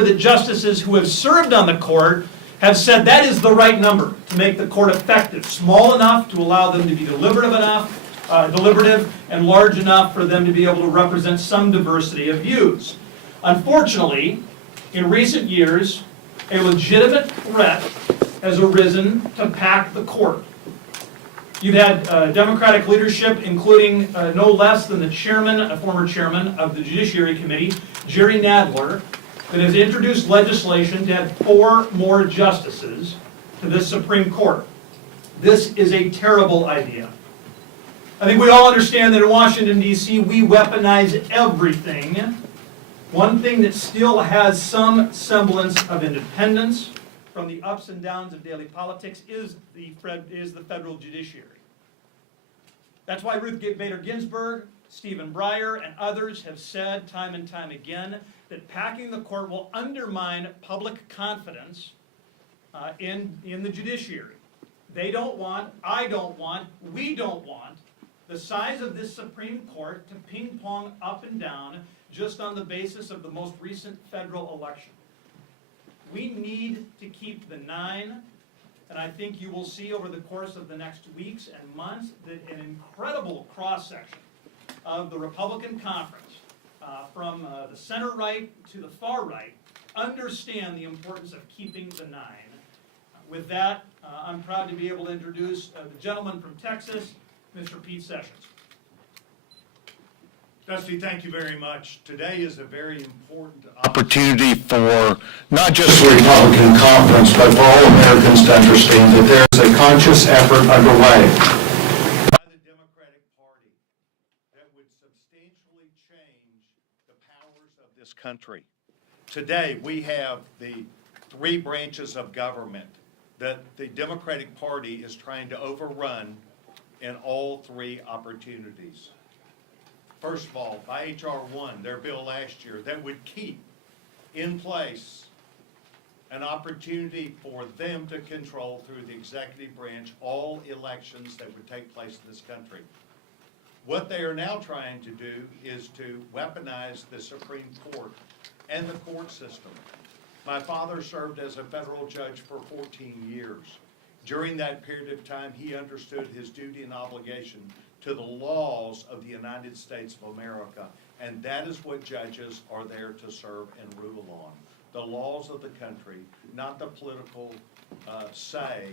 that justices who have served on the court have said that is the right number to make the court effective, small enough to allow them to be deliberative and large enough for them to be able to represent some diversity of views. Unfortunately, in recent years, a legitimate threat has arisen to pack the court. You've had Democratic leadership, including no less than the chairman, a former chairman of the Judiciary Committee, Jerry Nadler, that has introduced legislation to add 4 more justices to this Supreme Court. This is a terrible idea. I think we all understand that in Washington, D.C., we weaponize everything. One thing that still has some semblance of independence from the ups and downs of daily politics is the federal judiciary. That's why Ruth Bader Ginsburg, Stephen Breyer, and others have said time and time again that packing the court will undermine public confidence in the judiciary. They don't want, I don't want, we don't want the size of this Supreme Court to ping-pong up and down just on the basis of the most recent federal election. We need to keep the 9, and I think you will see over the course of the next weeks and months that an incredible cross-section of the Republican conference, from the center right to the far right, understand the importance of keeping the 9. With that, I'm proud to be able to introduce the gentleman from Texas, Mr. Pete Sessions. Dusty, thank you very much. Today is a very important opportunity for not just the Republican conference, but for all Americans to understand that there is a conscious effort underway by the Democratic Party that would substantially change the powers of this country. Today, we have the 3 branches of government that the Democratic Party is trying to overrun in all 3 opportunities. First of all, by H.R. 1, their bill last year, that would keep in place an opportunity for them to control through the executive branch all elections that would take place in this country. What they are now trying to do is to weaponize the Supreme Court and the court system. My father served as a federal judge for 14 years. During that period of time, he understood his duty and obligation to the laws of the United States of America, and that is what judges are there to serve and rule on. The laws of the country, not the political say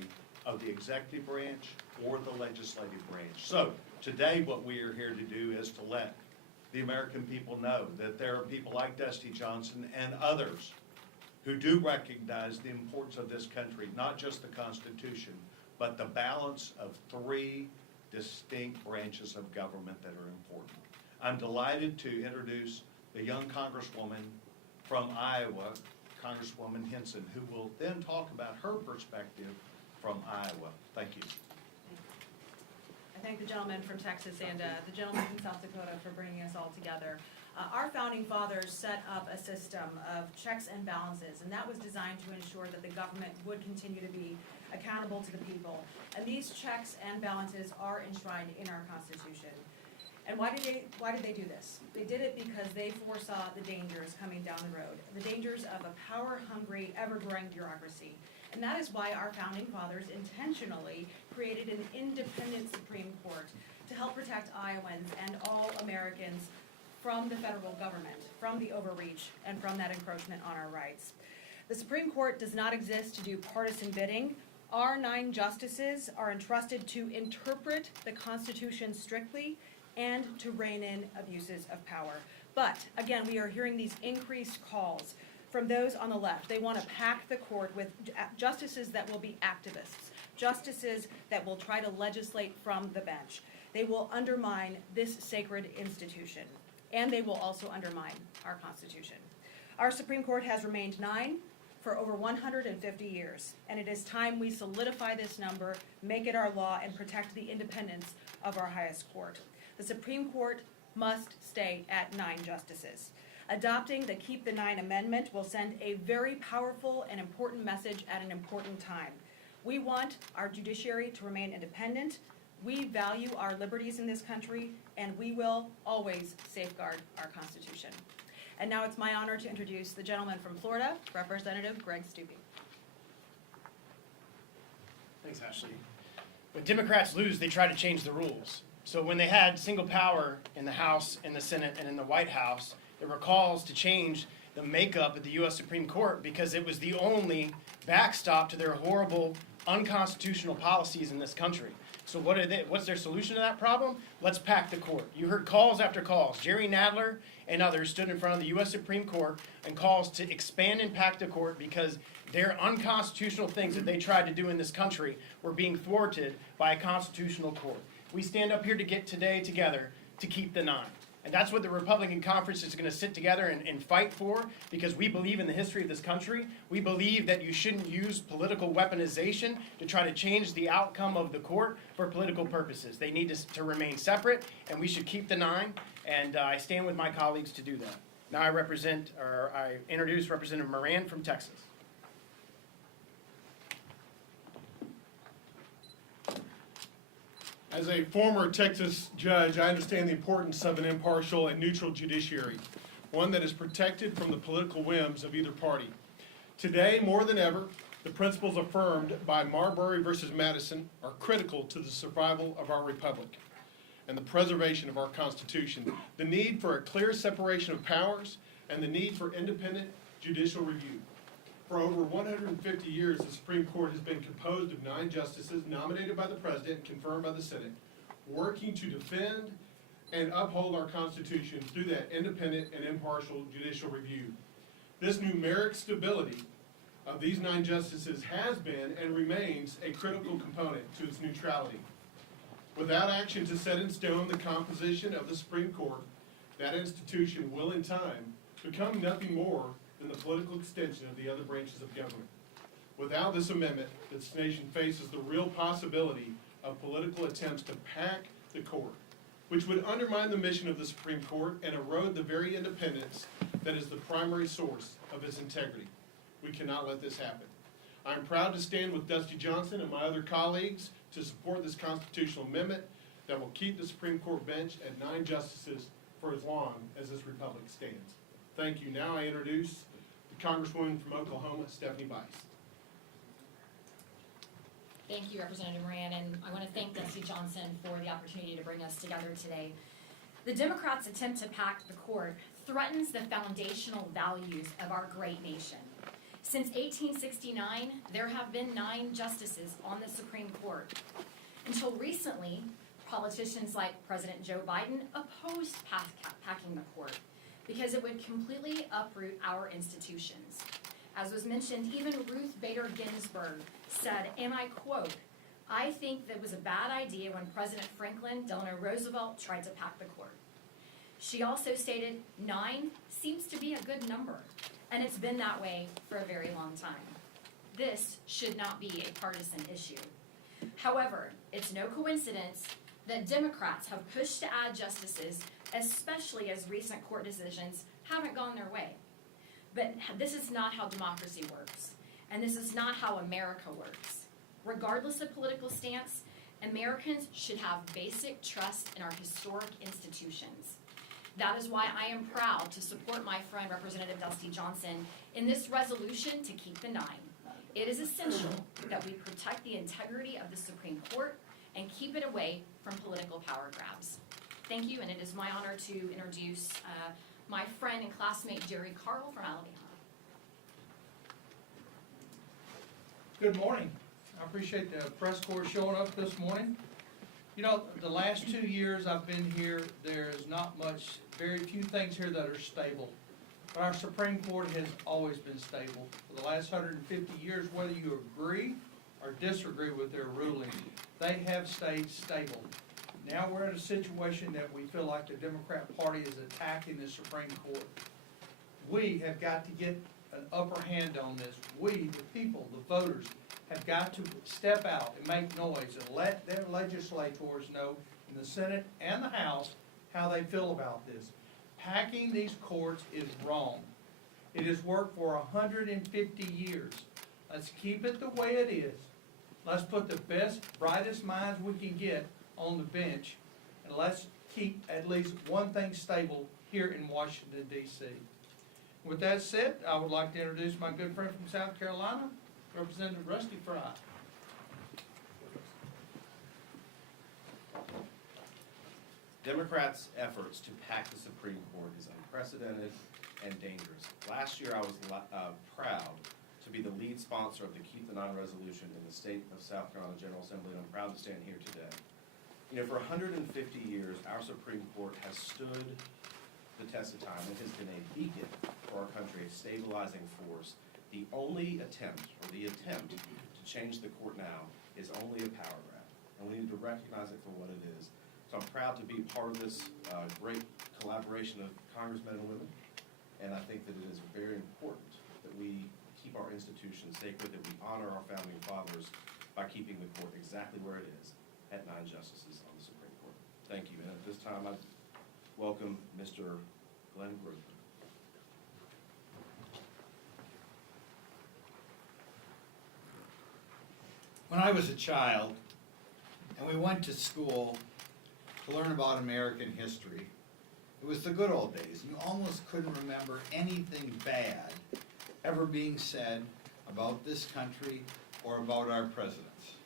of the executive branch or the legislative branch. So today what we are here to do is to let the American people know that there are people like Dusty Johnson and others who do recognize the importance of this country, not just the Constitution, but the balance of 3 distinct branches of government that are important. I'm delighted to introduce the young Congresswoman from Iowa, Congresswoman Hinson, who will then talk about her perspective from Iowa. Thank you. I thank the gentleman from Texas and the gentleman from South Dakota for bringing us all together. Our founding fathers set up a system of checks and balances, and that was designed to ensure that the government would continue to be accountable to the people. And these checks and balances are enshrined in our Constitution. And why did they do this? They did it because they foresaw the dangers coming down the road, the dangers of a power-hungry, ever-growing bureaucracy. And that is why our founding fathers intentionally created an independent Supreme Court to help protect Iowans and all Americans from the federal government, from the overreach, and from that encroachment on our rights. The Supreme Court does not exist to do partisan bidding. Our 9 justices are entrusted to interpret the Constitution strictly and to rein in abuses of power. But, again, we are hearing these increased calls from those on the left. They want to pack the court with justices that will be activists, justices that will try to legislate from the bench. They will undermine this sacred institution, and they will also undermine our Constitution. Our Supreme Court has remained 9 for over 150 years, and it is time we solidify this number, make it our law, and protect the independence of our highest court. The Supreme Court must stay at 9 justices. Adopting the Keep the 9 amendment will send a very powerful and important message at an important time. We want our judiciary to remain independent. We value our liberties in this country, and we will always safeguard our Constitution. And now it's my honor to introduce the gentleman from Florida, Representative Greg Stubbe. Thanks, Ashley. When Democrats lose, they try to change the rules. So when they had single power in the House, in the Senate, and in the White House, there were calls to change the makeup of the U.S. Supreme Court because it was the only backstop to their horrible, unconstitutional policies in this country. So what's their solution to that problem? Let's pack the court. You heard calls after calls. Jerry Nadler and others stood in front of the U.S. Supreme Court and calls to expand and pack the court because their unconstitutional things that they tried to do in this country were being thwarted by a constitutional court. We stand up here to get today together to keep the 9. And that's what the Republican conference is going to sit together and fight for, because we believe in the history of this country. We believe that you shouldn't use political weaponization to try to change the outcome of the court for political purposes. They need to remain separate, and we should keep the 9, and I stand with my colleagues to do that. Now I introduce Representative Moran from Texas. As a former Texas judge, I understand the importance of an impartial and neutral judiciary, one that is protected from the political whims of either party. Today, more than ever, the principles affirmed by Marbury versus Madison are critical to the survival of our republic and the preservation of our Constitution. The need for a clear separation of powers and the need for independent judicial review. For over 150 years, the Supreme Court has been composed of 9 justices nominated by the President and confirmed by the Senate, working to defend and uphold our Constitution through that independent and impartial judicial review. This numeric stability of these 9 justices has been and remains a critical component to its neutrality. Without action to set in stone the composition of the Supreme Court, that institution will in time become nothing more than the political extension of the other branches of government. Without this amendment, this nation faces the real possibility of political attempts to pack the court, which would undermine the mission of the Supreme Court and erode the very independence that is the primary source of its integrity. We cannot let this happen. I am proud to stand with Dusty Johnson and my other colleagues to support this constitutional amendment that will keep the Supreme Court bench at 9 justices for as long as this republic stands. Thank you. Now I introduce the Congresswoman from Oklahoma, Stephanie Bice. Thank you, Representative Moran, and I want to thank Dusty Johnson for the opportunity to bring us together today. The Democrats' attempt to pack the court threatens the foundational values of our great nation. Since 1869, there have been 9 justices on the Supreme Court. Until recently, politicians like President Joe Biden opposed packing the court because it would completely uproot our institutions. As was mentioned, even Ruth Bader Ginsburg said, and I quote, "I think that was a bad idea when President Franklin Delano Roosevelt tried to pack the court." She also stated, 9 seems to be a good number, and it's been that way for a very long time. This should not be a partisan issue. However, it's no coincidence that Democrats have pushed to add justices, especially as recent court decisions haven't gone their way. But this is not how democracy works, and this is not how America works. Regardless of political stance, Americans should have basic trust in our historic institutions. That is why I am proud to support my friend Representative Dusty Johnson in this resolution to keep the 9. It is essential that we protect the integrity of the Supreme Court and keep it away from political power grabs. Thank you, and it is my honor to introduce my friend and classmate Jerry Carl from Alabama. Good morning. I appreciate the press corps showing up this morning. You know, the last 2 years I've been here, there's not much, very few things here that are stable. But our Supreme Court has always been stable. For the last 150 years, whether you agree or disagree with their ruling, they have stayed stable. Now we're in a situation that we feel like the Democrat Party is attacking the Supreme Court. We have got to get an upper hand on this. We, the people, the voters, have got to step out and make noise and let their legislators know in the Senate and the House how they feel about this. Packing these courts is wrong. It has worked for 150 years. Let's keep it the way it is. Let's put the best, brightest minds we can get on the bench, and let's keep at least one thing stable here in Washington, D.C. With that said, I would like to introduce my good friend from South Carolina, Representative Rusty Fry. Democrats' efforts to pack the Supreme Court is unprecedented and dangerous. Last year, I was proud to be the lead sponsor of the Keep the Nine resolution in the state of South Carolina General Assembly, and I'm proud to stand here today. You know, for 150 years, our Supreme Court has stood the test of time and has been a beacon for our country, a stabilizing force. The only attempt to change the court now is only a power grab, and we need to recognize it for what it is. So I'm proud to be part of this great collaboration of congressmen and women, and I think that it is very important that we keep our institutions sacred, that we honor our founding fathers by keeping the court exactly where it is, at 9 justices on the Supreme Court. Thank you, and at this time I welcome Mr. Glenn Groove. When I was a child, and we went to school to learn about American history, it was the good old days. You almost couldn't remember anything bad ever being said about this country or about our presidents.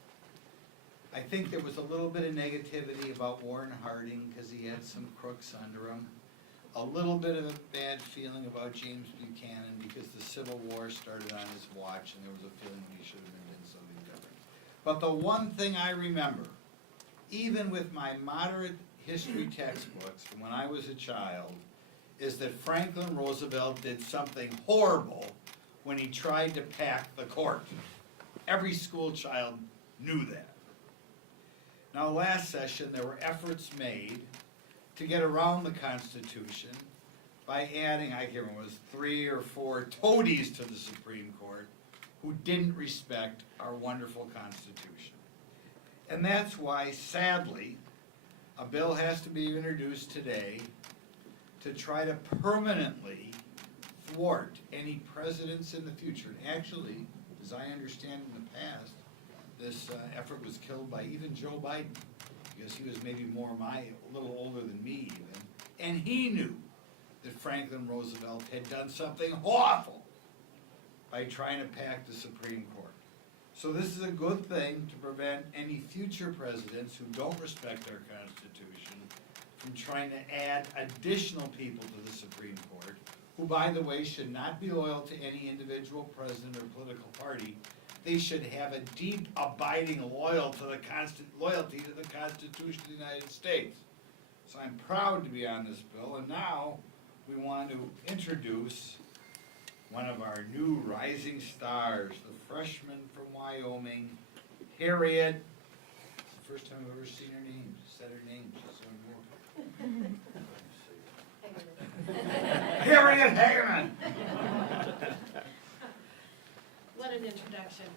I think there was a little bit of negativity about Warren Harding because he had some crooks under him. A little bit of a bad feeling about James Buchanan because the Civil War started on his watch and there was a feeling he should have been doing something different. But the one thing I remember, even with my moderate history textbooks from when I was a child, is that Franklin Roosevelt did something horrible when he tried to pack the court. Every school child knew that. Now, last session, there were efforts made to get around the Constitution by adding, I can't remember, it was 3 or 4 toadies to the Supreme Court who didn't respect our wonderful Constitution. And that's why, sadly, a bill has to be introduced today to try to permanently thwart any presidents in the future. And actually, as I understand in the past, this effort was killed by even Joe Biden, because he was maybe a little older than me even, and he knew that Franklin Roosevelt had done something awful by trying to pack the Supreme Court. So this is a good thing to prevent any future presidents who don't respect our Constitution from trying to add additional people to the Supreme Court, who, by the way, should not be loyal to any individual president or political party. They should have a deep, abiding loyalty to the Constitution of the United States. So I'm proud to be on this bill, and now we want to introduce one of our new rising stars, the freshman from Wyoming, Harriet. It's the first time I've ever seen her name, said her name, she's so important. Harriet Hageman! What an introduction.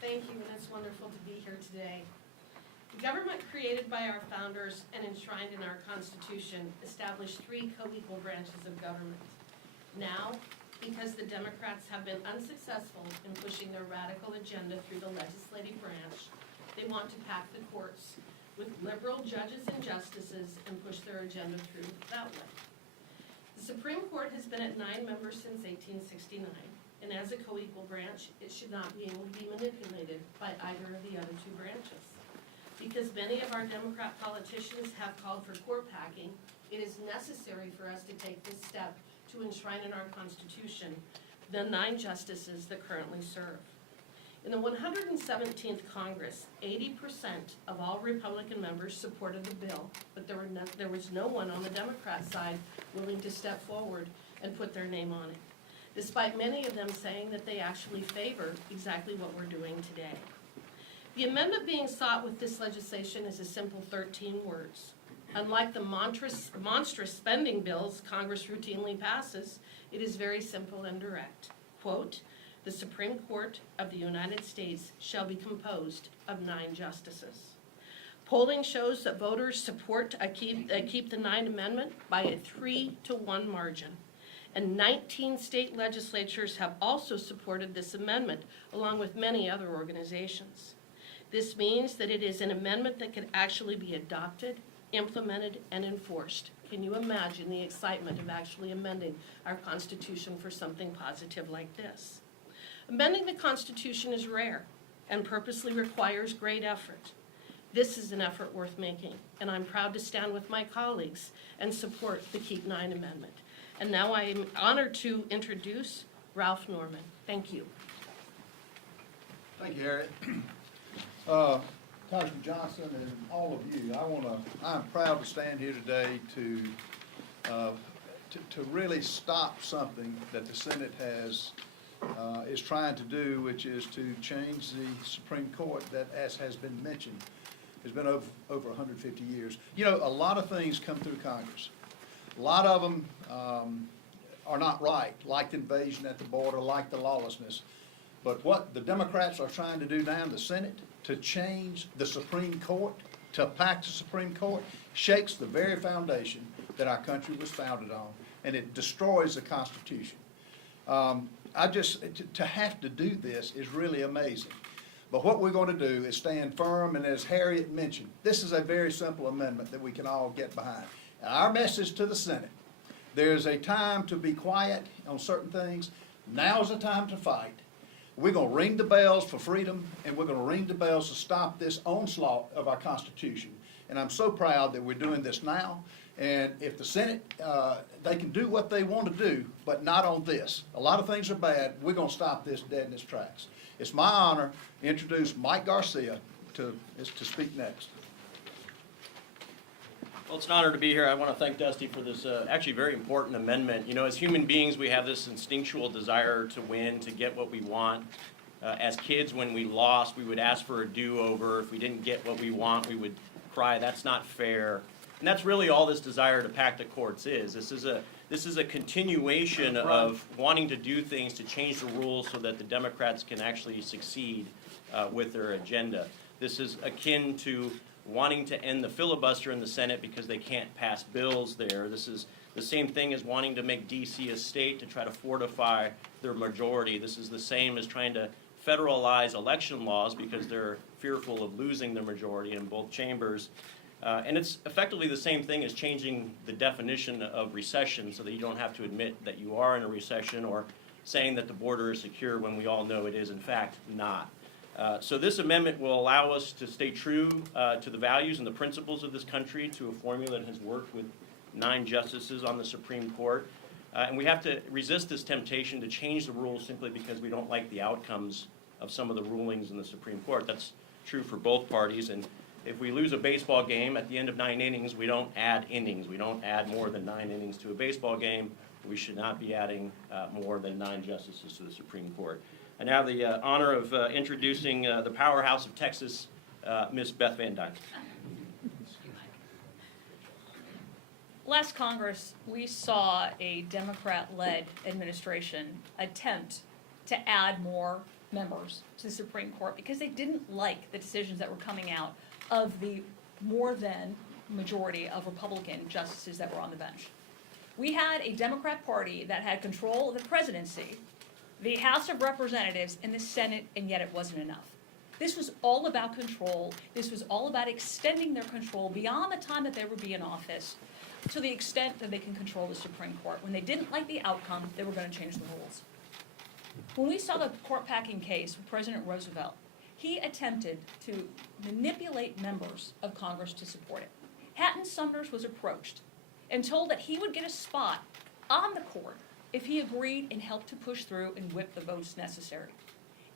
Thank you, and it's wonderful to be here today. The government created by our founders and enshrined in our Constitution established 3 co-equal branches of government. Now, because the Democrats have been unsuccessful in pushing their radical agenda through the legislative branch, they want to pack the courts with liberal judges and justices and push their agenda through that way. The Supreme Court has been at 9 members since 1869. And as a co-equal branch, it should not be able to be manipulated by either of the other 2 branches. Because many of our Democrat politicians have called for court packing, it is necessary for us to take this step to enshrine in our Constitution the 9 justices that currently serve. In the 117th Congress, 80% of all Republican members supported the bill, but there was no one on the Democrat side willing to step forward and put their name on it, despite many of them saying that they actually favor exactly what we're doing today. The amendment being sought with this legislation is a simple 13 words. Unlike the monstrous spending bills Congress routinely passes, it is very simple and direct. Quote, "The Supreme Court of the United States shall be composed of 9 justices." Polling shows that voters support keep the 9th Amendment by a 3-to-1 margin. And 19 state legislatures have also supported this amendment, along with many other organizations. This means that it is an amendment that can actually be adopted, implemented, and enforced. Can you imagine the excitement of actually amending our Constitution for something positive like this? Amending the Constitution is rare and purposely requires great effort. This is an effort worth making, and I'm proud to stand with my colleagues and support the Keep 9 Amendment. And now I am honored to introduce Ralph Norman. Thank you. Thank you, Harriet. Congressman Johnson and all of you, I'm proud to stand here today to really stop something that the Senate is trying to do, which is to change the Supreme Court that, as has been mentioned, has been over 150 years. You know, a lot of things come through Congress. A lot of them are not right, like the invasion at the border, like the lawlessness. But what the Democrats are trying to do now in the Senate, to change the Supreme Court, to pack the Supreme Court, shakes the very foundation that our country was founded on, and it destroys the Constitution. To have to do this is really amazing. But what we're going to do is stand firm, and as Harriet mentioned, this is a very simple amendment that we can all get behind. And our message to the Senate, there's a time to be quiet on certain things. Now's the time to fight. We're going to ring the bells for freedom, and we're going to ring the bells to stop this onslaught of our Constitution. And I'm so proud that we're doing this now. And if the Senate, they can do what they want to do, but not on this. A lot of things are bad. We're going to stop this dead in its tracks. It's my honor to introduce Mike Garcia to speak next. Well, it's an honor to be here. I want to thank Dusty for this actually very important amendment. You know, as human beings, we have this instinctual desire to win, to get what we want. As kids, when we lost, we would ask for a do-over. If we didn't get what we want, we would cry, that's not fair. And that's really all this desire to pack the courts is. This is a continuation of wanting to do things to change the rules so that the Democrats can actually succeed with their agenda. This is akin to wanting to end the filibuster in the Senate because they can't pass bills there. This is the same thing as wanting to make D.C. a state to try to fortify their majority. This is the same as trying to federalize election laws because they're fearful of losing their majority in both chambers. And it's effectively the same thing as changing the definition of recession so that you don't have to admit that you are in a recession, or saying that the border is secure when we all know it is in fact not. So this amendment will allow us to stay true to the values and the principles of this country, to a formula that has worked with 9 justices on the Supreme Court. And we have to resist this temptation to change the rules simply because we don't like the outcomes of some of the rulings in the Supreme Court. That's true for both parties. And if we lose a baseball game at the end of 9 innings, we don't add innings. We don't add more than 9 innings to a baseball game. We should not be adding more than 9 justices to the Supreme Court. And now the honor of introducing the powerhouse of Texas, Ms. Beth Van Dyke. Last Congress, we saw a Democrat-led administration attempt to add more members to the Supreme Court because they didn't like the decisions that were coming out of the more than majority of Republican justices that were on the bench. We had a Democrat Party that had control of the presidency, the House of Representatives, and the Senate, and yet it wasn't enough. This was all about control. This was all about extending their control beyond the time that they would be in office to the extent that they can control the Supreme Court. When they didn't like the outcome, they were going to change the rules. When we saw the court packing case with President Roosevelt, he attempted to manipulate members of Congress to support it. Hatton Sumner was approached and told that he would get a spot on the court if he agreed and helped to push through and whip the votes necessary.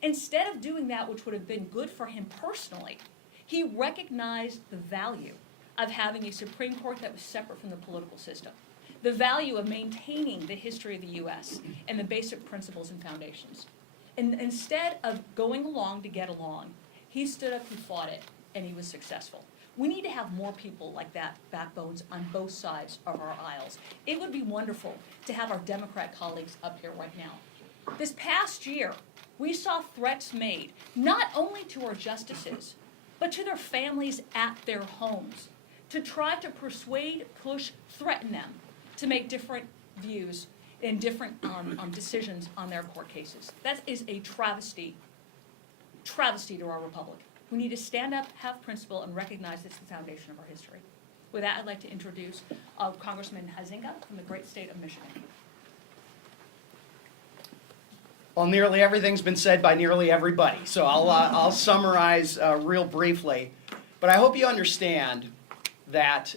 Instead of doing that, which would have been good for him personally, he recognized the value of having a Supreme Court that was separate from the political system, the value of maintaining the history of the U.S. and the basic principles and foundations. And instead of going along to get along, he stood up and fought it, and he was successful. We need to have more people like that, backbones on both sides of our aisles. It would be wonderful to have our Democrat colleagues up here right now. This past year, we saw threats made, not only to our justices, but to their families at their homes, to try to persuade, push, threaten them to make different views and different decisions on their court cases. That is a travesty to our republic. We need to stand up, have principle, and recognize it's the foundation of our history. With that, I'd like to introduce Congressman Huizenga from the great state of Michigan. Well, nearly everything's been said by nearly everybody, so I'll summarize real briefly. But I hope you understand that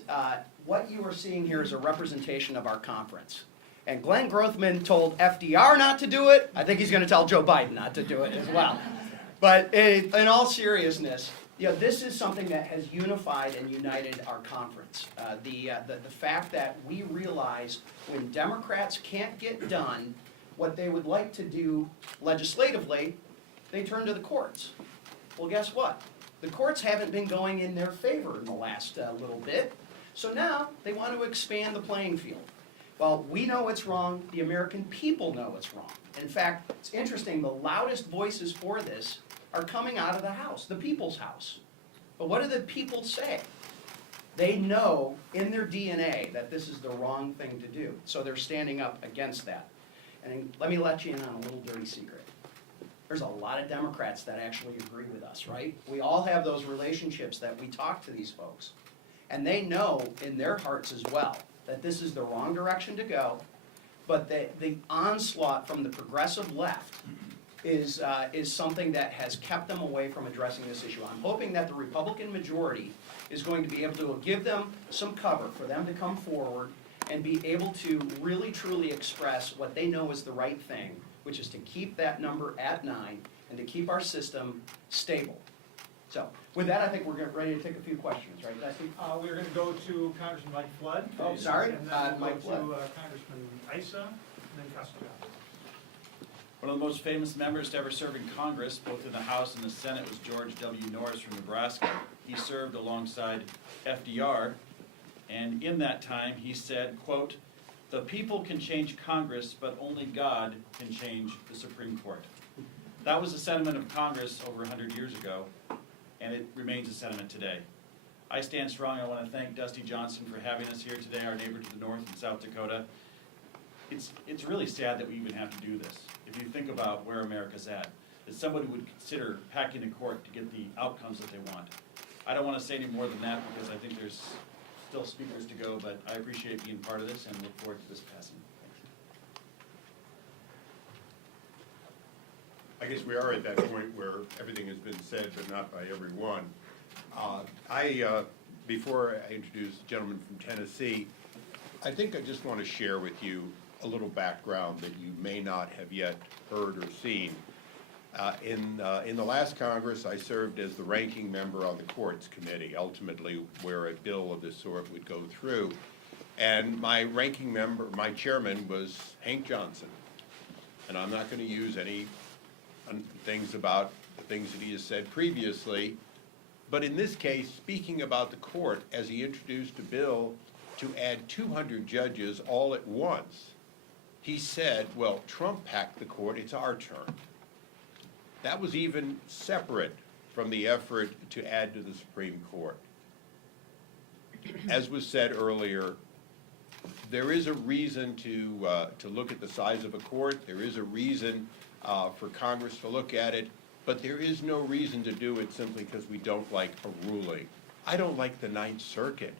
what you are seeing here is a representation of our conference. And Glenn Grothman told FDR not to do it. I think he's going to tell Joe Biden not to do it as well. But in all seriousness, this is something that has unified and united our conference. The fact that we realize when Democrats can't get done what they would like to do legislatively, they turn to the courts. Well, guess what? The courts haven't been going in their favor in the last little bit, so now they want to expand the playing field. Well, we know it's wrong, the American people know it's wrong. In fact, it's interesting, the loudest voices for this are coming out of the House, the people's house. But what do the people say? They know in their DNA that this is the wrong thing to do, so they're standing up against that. And let me let you in on a little dirty secret. There's a lot of Democrats that actually agree with us, right? We all have those relationships that we talk to these folks. And they know in their hearts as well that this is the wrong direction to go, but the onslaught from the progressive left is something that has kept them away from addressing this issue. I'm hoping that the Republican majority is going to be able to give them some cover for them to come forward and be able to really truly express what they know is the right thing, which is to keep that number at 9 and to keep our system stable. So with that, I think we're ready to take a few questions, right, Dusty? We're going to go to Congressman Mike Flood. Oh, sorry, And then we'll Mike go Flood. to Congressman Issa, and then Costello. One of the most famous members to ever serve in Congress, both in the House and the Senate, was George W. Norris from Nebraska. He served alongside FDR, and in that time he said, quote, "The people can change Congress, but only God can change the Supreme Court." That was the sentiment of Congress over 100 years ago, and it remains a sentiment today. I stand strong. I want to thank Dusty Johnson for having us here today, our neighbor to the north in South Dakota. It's really sad that we even have to do this. If you think about where America's at, that somebody would consider packing the court to get the outcomes that they want. I don't want to say any more than that because I think there's still speakers to go, but I appreciate being part of this and look forward to this passing. I guess we are at that point where everything has been said, but not by everyone. Before I introduce the gentleman from Tennessee, I think I just want to share with you a little background that you may not have yet heard or seen. In the last Congress, I served as the ranking member on the Courts Committee, ultimately where a bill of this sort would go through. And my ranking member, my chairman, was Hank Johnson. And I'm not going to use any things about the things that he has said previously, but in this case, speaking about the court as he introduced a bill to add 200 judges all at once, he said, well, Trump packed the court, it's our turn. That was even separate from the effort to add to the Supreme Court. As was said earlier, there is a reason to look at the size of a court. There is a reason for Congress to look at it, but there is no reason to do it simply because we don't like a ruling. I don't like the Ninth Circuit,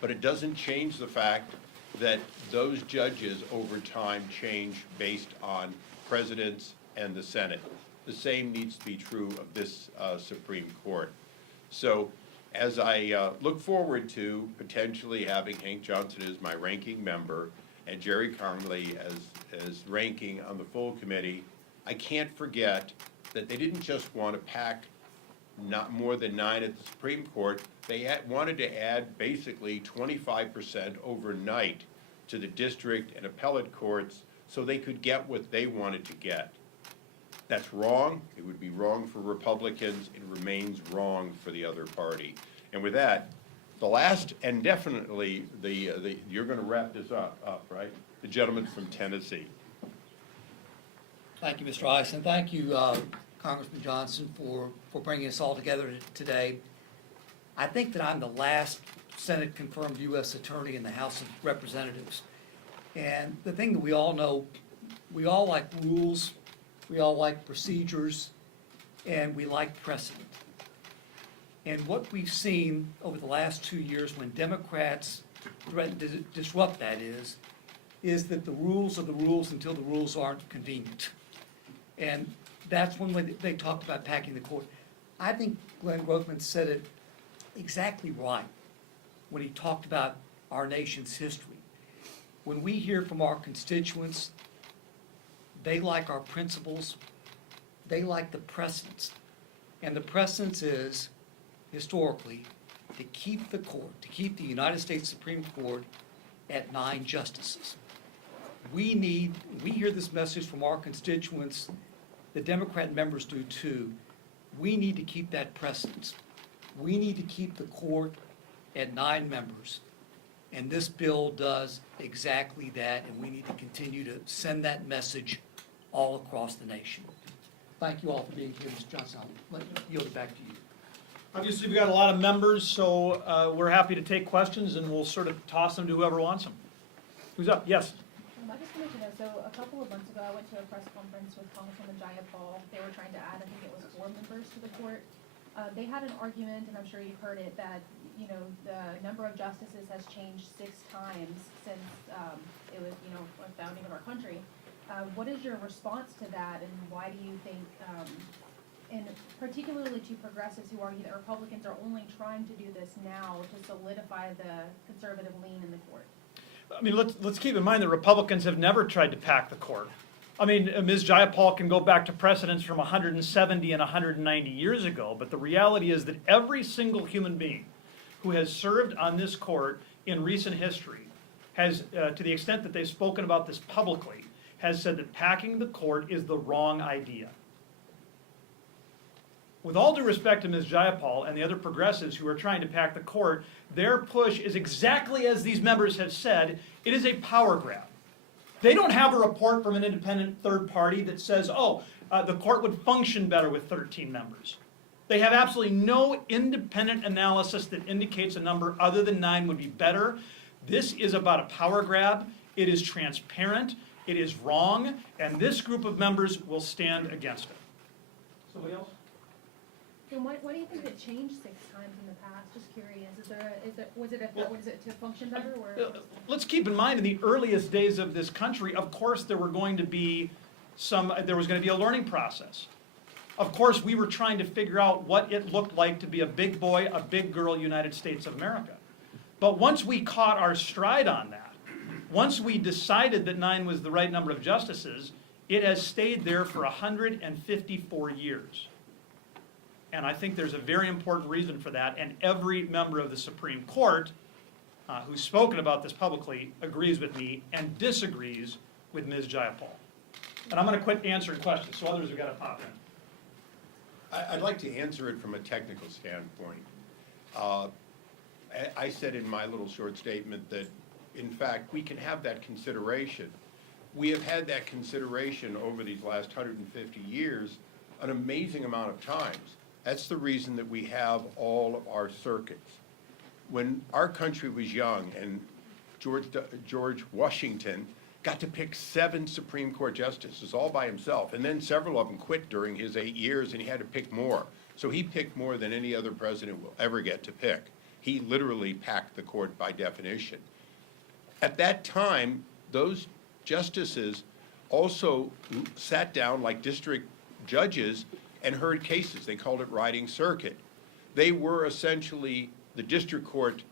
but it doesn't change the fact that those judges over time change based on presidents and the Senate. The same needs to be true of this Supreme Court. So as I look forward to potentially having Hank Johnson as my ranking member and Jerry Conley as ranking on the full committee, I can't forget that they didn't just want to pack not more than 9 at the Supreme Court. They wanted to add basically 25% overnight to the district and appellate courts so they could get what they wanted to get. That's wrong. It would be wrong for Republicans. It remains wrong for the other party. And with that, the last, and definitely you're going to wrap this up, right? The gentleman from Tennessee. Thank you, Mr. Ice, and thank you, Congressman Johnson, for bringing us all together today. I think that I'm the last Senate-confirmed U.S. attorney in the House of Representatives. And the thing that we all know, we all like rules, we all like procedures, and we like precedent. And what we've seen over the last 2 years when Democrats threaten to disrupt that is that the rules are the rules until the rules aren't convenient. And that's when they talked about packing the court. I think Glenn Grothman said it exactly right when he talked about our nation's history. When we hear from our constituents, they like our principles, they like the precedents. And the precedence is, historically, to keep the court, to keep the United States Supreme Court at 9 justices. We hear this message from our constituents, the Democrat members do too. We need to keep that precedence. We need to keep the court at 9 members. And this bill does exactly that, and we need to continue to send that message all across the nation. Thank you all for being here, Mr. Johnson. I'll yield it back to you. Obviously, we've got a lot of members, so we're happy to take questions, and we'll sort of toss them to whoever wants them. Who's up? Yes? I just wanted to know, so a couple of months ago, I went to a press conference with Congresswoman Jayapal. They were trying to add, I think it was 4 members to the court. They had an argument, and I'm sure you've heard it, that, you know, the number of justices has changed 6 times since it was, you know, a founding of our country. What is your response to that, and why do you think, and particularly to progressives who argue that Republicans are only trying to do this now to solidify the conservative lean in the court? I mean, let's keep in mind that Republicans have never tried to pack the court. I mean, Ms. Jayapal can go back to precedents from 170 and 190 years ago, but the reality is that every single human being who has served on this court in recent history has, to the extent that they've spoken about this publicly, has said that packing the court is the wrong idea. With all due respect to Ms. Jayapal and the other progressives who are trying to pack the court, their push is exactly as these members have said, it is a power grab. They don't have a report from an independent third party that says, the court would function better with 13 members. They have absolutely no independent analysis that indicates a number other than 9 would be better. This is about a power grab. It is transparent. It is wrong. And this group of members will stand against it. Somebody else? And why do you think it changed 6 times in the past? Just curious. Was it to function better, or? Let's keep in mind, in the earliest days of this country, of course, there was going to be a learning process. Of course, we were trying to figure out what it looked like to be a big boy, a big girl United States of America. But once we caught our stride on that, once we decided that 9 was the right number of justices, it has stayed there for 154 years. And I think there's a very important reason for that, and every member of the Supreme Court who's spoken about this publicly agrees with me and disagrees with Ms. Jayapal. And I'm going to quit answering questions, so others have got to pop in. I'd like to answer it from a technical standpoint. I said in my little short statement that, in fact, we can have that consideration. We have had that consideration over these last 150 years an amazing amount of times. That's the reason that we have all of our circuits. When our country was young and George Washington got to pick 7 Supreme Court justices all by himself, and then several of them quit during his 8 years and he had to pick more. So he picked more than any other president will ever get to pick. He literally packed the court by definition. At that time, those justices also sat down like district judges and heard cases. They called it riding circuit. They were essentially the district court,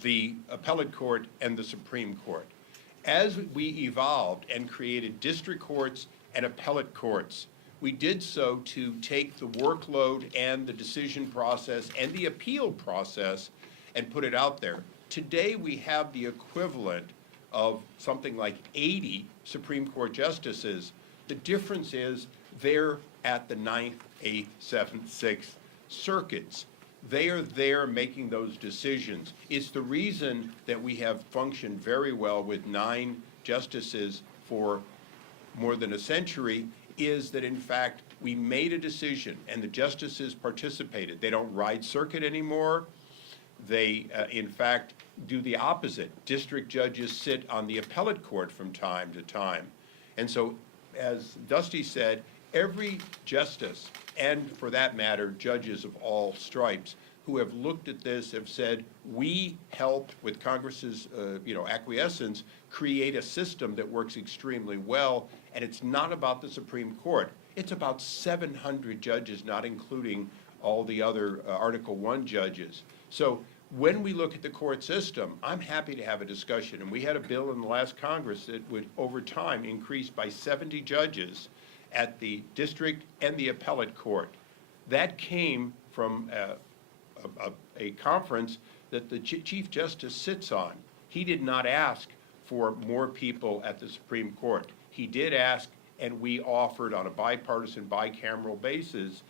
the appellate court, and the Supreme Court. As we evolved and created district courts and appellate courts, we did so to take the workload and the decision process and the appeal process and put it out there. Today we have the equivalent of something like 80 Supreme Court justices. The difference is they're at the 9th, 8th, 7th, 6th circuits. They are there making those decisions. It's the reason that we have functioned very well with 9 justices for more than a century, is that in fact we made a decision and the justices participated. They don't ride circuit anymore. They in fact do the opposite. District judges sit on the appellate court from time to time. And so, as Dusty said, every justice, and for that matter, judges of all stripes, who have looked at this have said, we helped, with Congress's acquiescence, create a system that works extremely well, and it's not about the Supreme Court. It's about 700 judges, not including all the other Article I judges. So when we look at the court system, I'm happy to have a discussion. And we had a bill in the last Congress that would, over time, increase by 70 judges at the district and the appellate court. That came from a conference that the Chief Justice sits on. He did not ask for more people at the Supreme Court. He did ask, and we offered on a bipartisan, bicameral basis,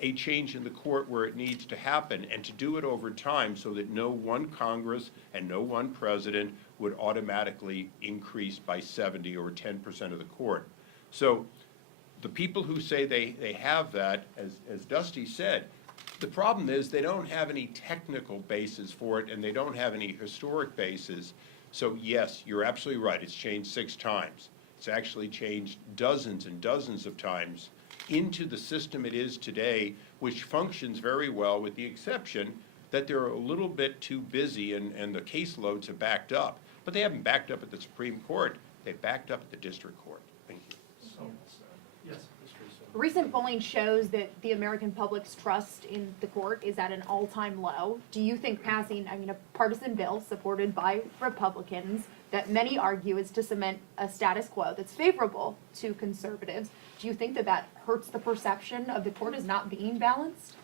a change in the court where it needs to happen, and to do it over time so that no one Congress and no one president would automatically increase by 70 or 10% of the court. So the people who say they have that, as Dusty said, the problem is they don't have any technical basis for it, and they don't have any historic basis. So yes, you're absolutely right, it's changed 6 times. It's actually changed dozens and dozens of times into the system it is today, which functions very well, with the exception that they're a little bit too busy and the caseloads have backed up. But they haven't backed up at the Supreme Court, they've backed up at the district court. Thank you. Yes. Recent polling shows that the American public's trust in the court is at an all-time low. Do you think passing, a partisan bill supported by Republicans that many argue is to cement a status quo that's favorable to conservatives, do you think that that hurts the perception of the court as not being balanced?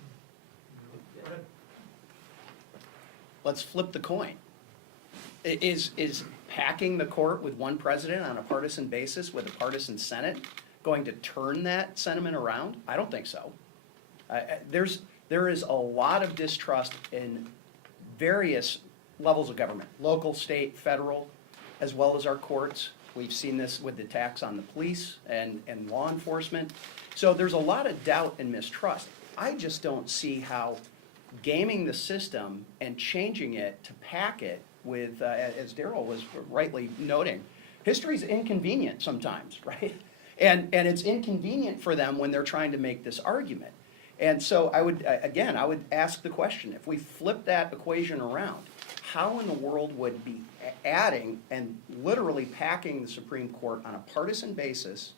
Let's flip the coin. Is packing the court with one president on a partisan basis with a partisan Senate going to turn that sentiment around? I don't think so. There is a lot of distrust in various levels of government, local, state, federal, as well as our courts. We've seen this with the attacks on the police and law enforcement. So there's a lot of doubt and mistrust. I just don't see how gaming the system and changing it to pack it with, as Darrell was rightly noting, history's inconvenient sometimes, right? And it's inconvenient for them when they're trying to make this argument. And so I would ask the question, if we flip that equation around, how in the world would be adding and literally packing the Supreme Court on a partisan basis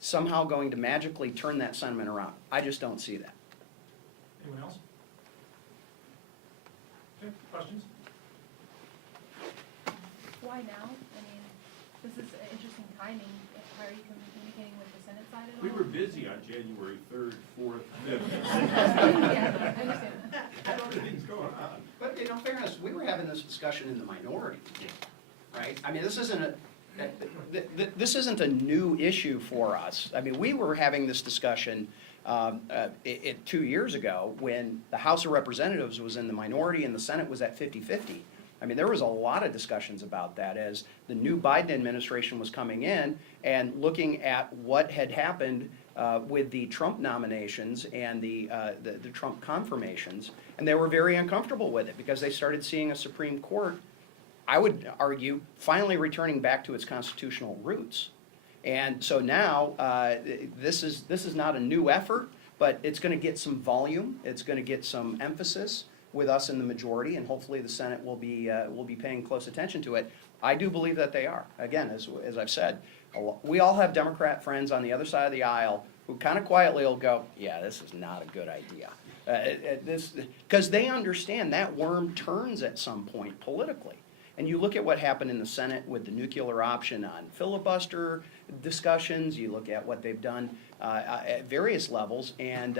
somehow going to magically turn that sentiment around? I just don't see that. Anyone else? Okay, questions? Why now? This is interesting timing. How are you communicating with the Senate side at all? We were busy on January 3rd, 4th, 5th. Yeah, I understand that. Everything's going on. But in all fairness, we were having this discussion in the minority, right? This isn't a new issue for us. We were having this discussion 2 years ago when the House of Representatives was in the minority and the Senate was at 50-50. There was a lot of discussions about that as the new Biden administration was coming in and looking at what had happened with the Trump nominations and the Trump confirmations, and they were very uncomfortable with it because they started seeing a Supreme Court, I would argue, finally returning back to its constitutional roots. And so now this is not a new effort, but it's going to get some volume, it's going to get some emphasis with us in the majority, and hopefully the Senate will be paying close attention to it. I do believe that they are. Again, as I've said, we all have Democrat friends on the other side of the aisle who kind of quietly will go, yeah, this is not a good idea. Because they understand that worm turns at some point politically. And you look at what happened in the Senate with the nuclear option on filibuster discussions, you look at what they've done at various levels, and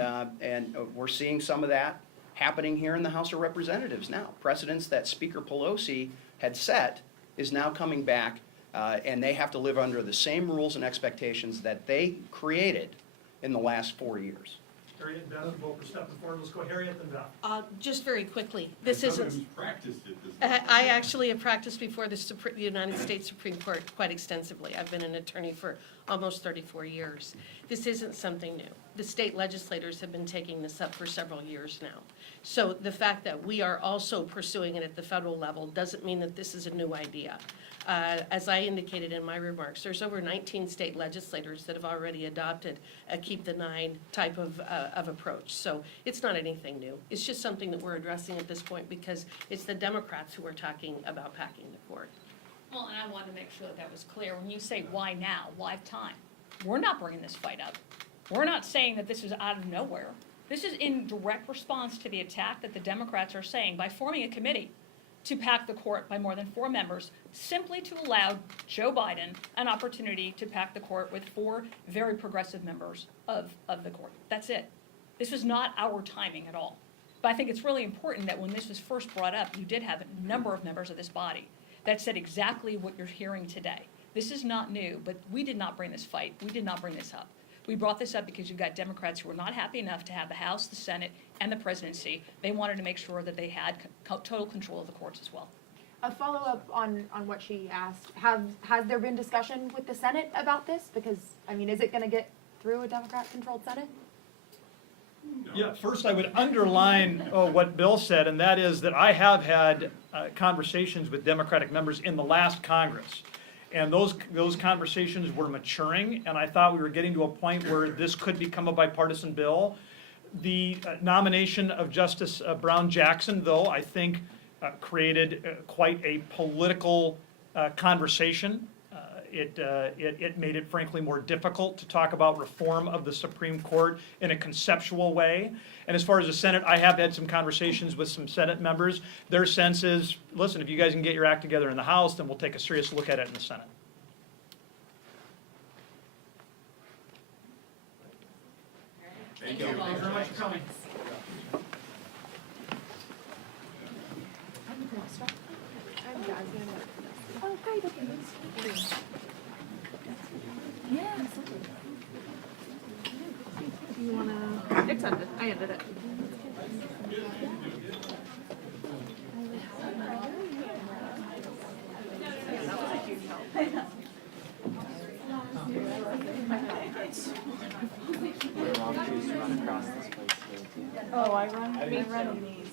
we're seeing some of that happening here in the House of Representatives now. Precedents that Speaker Pelosi had set is now coming back, and they have to live under the same rules and expectations that they created in the last 4 years. Harriet and Beth, both are stepping forward. Let's go Harriet and Beth. Just very quickly, this isn't. Practiced it. I actually have practiced before the United States Supreme Court quite extensively. I've been an attorney for almost 34 years. This isn't something new. The state legislators have been taking this up for several years now. So the fact that we are also pursuing it at the federal level doesn't mean that this is a new idea. As I indicated in my remarks, there's over 19 state legislators that have already adopted a keep the nine type of approach. So it's not anything new. It's just something that we're addressing at this point because it's the Democrats who are talking about packing the court. Well, and I wanted to make sure that that was clear. When you say why now, why time? We're not bringing this fight up. We're not saying that this is out of nowhere. This is in direct response to the attack that the Democrats are saying by forming a committee to pack the court by more than 4 members, simply to allow Joe Biden an opportunity to pack the court with 4 very progressive members of the court. That's it. This was not our timing at all. But I think it's really important that when this was first brought up, you did have a number of members of this body that said exactly what you're hearing today. This is not new, but we did not bring this fight. We did not bring this up. We brought this up because you've got Democrats who were not happy enough to have the House, the Senate, and the presidency. They wanted to make sure that they had total control of the courts as well. A follow-up on what she asked, has there been discussion with the Senate about this? Because, I mean, is it gonna get through a Democrat-controlled Senate? Yeah, first I would underline what Bill said, and that is that I have had conversations with Democratic members in the last Congress. And those conversations were maturing, and I thought we were getting to a point where this could become a bipartisan bill. The nomination of Justice Brown Jackson, though, I think created quite a political conversation. It made it frankly more difficult to talk about reform of the Supreme Court in a conceptual way. And as far as the Senate, I have had some conversations with some Senate members. Their sense is, listen, if you guys can get your act together in the House, then we'll take a serious look at it in the Senate. Thank you. Thank you very much for coming. Oh, great, okay. Yeah. You wanna accept it? I ended it. Yeah, that was a huge help. Oh, I run these.